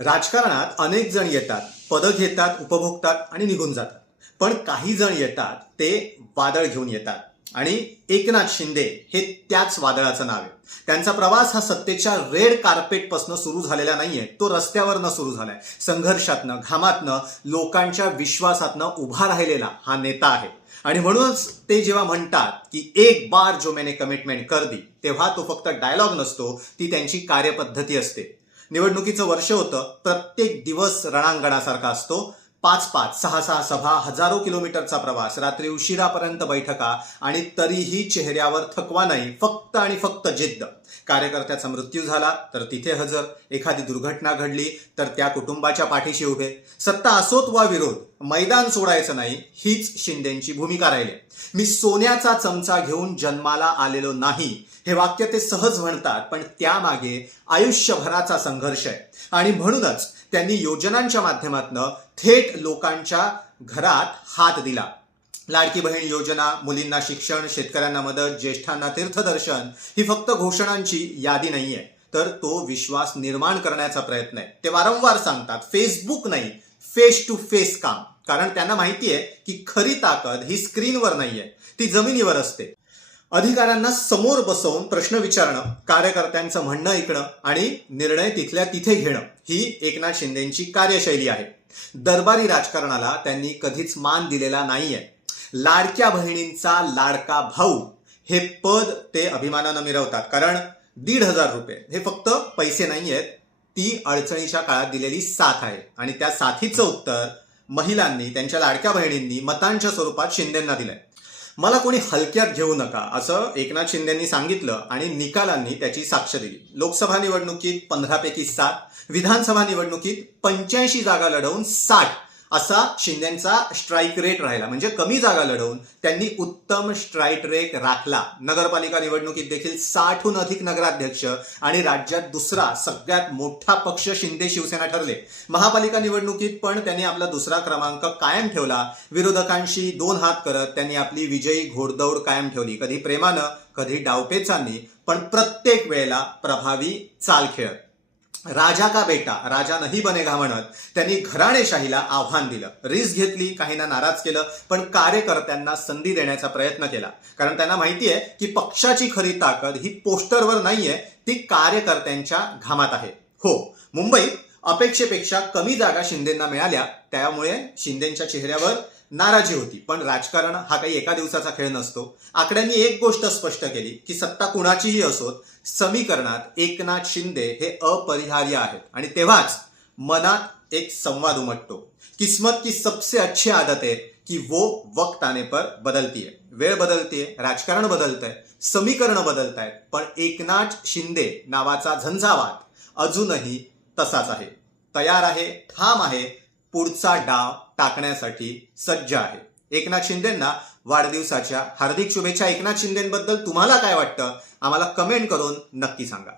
राजकारणात अनेक जण येतात, पदं घेतात, उपभोगतात आणि निघून जातात. पण काही जण येतात ते वादळ घेऊन येतात आणि एकनाथ शिंदे हे त्याच वादळाचं नाव आहे. त्यांचा प्रवास हा सत्तेच्या रेड कार्पेटपासून सुरू झालेला नाहीये, तो रस्त्यावरनं सुरू झालाय. संघर्षातनं, घामातनं, लोकांच्या विश्वासातनं उभा राहिलेला हा नेता आहे. आणि म्हणूनच ते जेव्हा म्हणतात की एक बार जो मैंने कमिटमेंट कर दी, तेव्हा तो फक्त डायलॉग नसतो, ती त्यांची कार्यपद्धती असते. निवडणुकीचं वर्ष होतं, प्रत्येक दिवस रणांगणासारखा असतो. 5-5, 6-6 सभा, हजारो किलोमीटरचा प्रवास, रात्री उशिरापर्यंत बैठका आणि तरीही चेहऱ्यावर थकवा नाही, फक्त आणि फक्त जिद्द. कार्यकर्त्याचा मृत्यू झाला तर तिथे हजर, एखादी दुर्घटना घडली तर त्या कुटुंबाच्या पाठीशी उभे. सत्ता असोत वा विरोध, मैदान सोडायचं नाही, हीच शिंदेची भूमिका राहिली. मी सोन्याचा चमचा घेऊन जन्माला आलेलो नाही, हे वाक्य ते सहज म्हणतात, पण त्यामागे आयुष्यभराचा संघर्ष आहे. आणि म्हणूनच त्यांनी योजनांच्या माध्यमातून थेट लोकांच्या घरात हात दिला. लाडकी बहीण योजना, मुलींना शिक्षण, शेतकऱ्यांना मदत, ज्येष्ठांना तीर्थदर्शन ही फक्त घोषणांची यादी नाहीये, तर तो विश्वास निर्माण करण्याचा प्रयत्न आहे. ते वारंवार सांगतात, फेसबुक नाही, फेस टू फेस काम. कारण त्यांना माहिती आहे की खरी ताकद ही स्क्रीनवर नाहीये, ती जमिनीवर असते. अधिकाऱ्यांना समोर बसवून प्रश्न विचारणं, कार्यकर्त्यांचं म्हणणं ऐकणं आणि निर्णय तिथल्या तिथे घेणं, ही एकनाथ शिंदेची कार्यशैली आहे. दरबारी राजकारणाला त्यांनी कधीच मान दिलेला नाहीये. लाडक्या बहिणींचा लाडका भाऊ हे पद ते अभिमानानं मिरवतात, कारण 1,500 रुपये हे फक्त पैसे नाहीयेत, ती अडचणीच्या काळात दिलेली साथ आहे. आणि त्या साथीचं उत्तर महिलांनी, त्यांच्या लाडक्या बहिणींनी मतांच्या स्वरूपात शिंदेंना दिलंय. मला कोणी हलक्यात घेऊ नका, असं एकनाथ शिंदेंनी सांगितलं आणि निकालांनी त्याची साक्ष दिली. लोकसभा निवडणुकीत 15 पैकी 7, विधानसभा निवडणुकीत 85 जागा लढवून 60 असा शिंदेचा स्ट्राईक रेट राहिला. म्हणजे कमी जागा लढवून त्यांनी उत्तम स्ट्राईक रेट राखला. नगरपालिका निवडणुकीत देखील 60हून अधिक नगराध्यक्ष आणि राज्यात दुसरा सगळ्यात मोठा पक्ष शिंदे शिवसेना ठरले. महापालिका निवडणुकीत पण त्यांनी आपला दुसरा क्रमांक कायम ठेवला. विरोधकांशी 2 हात करत त्यांनी आपली विजयी घोडदौड कायम ठेवली, कधी प्रेमानं, कधी डावपेचांनी, पण प्रत्येक वेळेला प्रभावी चाल खेळत. राजा का बेटा राजा नाही बनेगा म्हणत त्यांनी घराणेशाहीला आव्हान दिलं. रिस्क घेतली, काहींना नाराज केलं, पण कार्यकर्त्यांना संधी देण्याचा प्रयत्न केला. कारण त्यांना माहिती आहे की पक्षाची खरी ताकद ही पोस्टरवर नाहीये, ती कार्यकर्त्यांच्या घामात आहे. हो, मुंबईत अपेक्षेपेक्षा कमी जागा शिंदेंना मिळाल्या, त्यामुळे शिंदेच्या चेहऱ्यावर नाराजी होती. पण राजकारण हा काही एका दिवसाचा खेळ नसतो. आकड्यांनी एक गोष्ट स्पष्ट केली की सत्ता कुणाचीही असोत, समीकरणात एकनाथ शिंदे हे अपरिहार्य आहेत. आणि तेव्हाच मनात एक संवाद उमटतो. किस्मत की सबसे अच्छी आदत है कि वो वक्त आने पर बदलती है. वेळ बदलतीये, राजकारण बदलतंय, समीकरण बदलतायत, पण एकनाथ शिंदे नावाचा झंझावात अजूनही तसाच आहे. तयार आहे, ठाम आहे, पुढचा डाव टाकण्यासाठी सज्ज आहे. एकनाथ शिंदेंना वाढदिवसाच्या हार्दिक शुभेच्छा. एकनाथ शिंदेंबद्दल तुम्हाला काय वाटतं, आम्हाला कमेंट करून नक्की सांगा.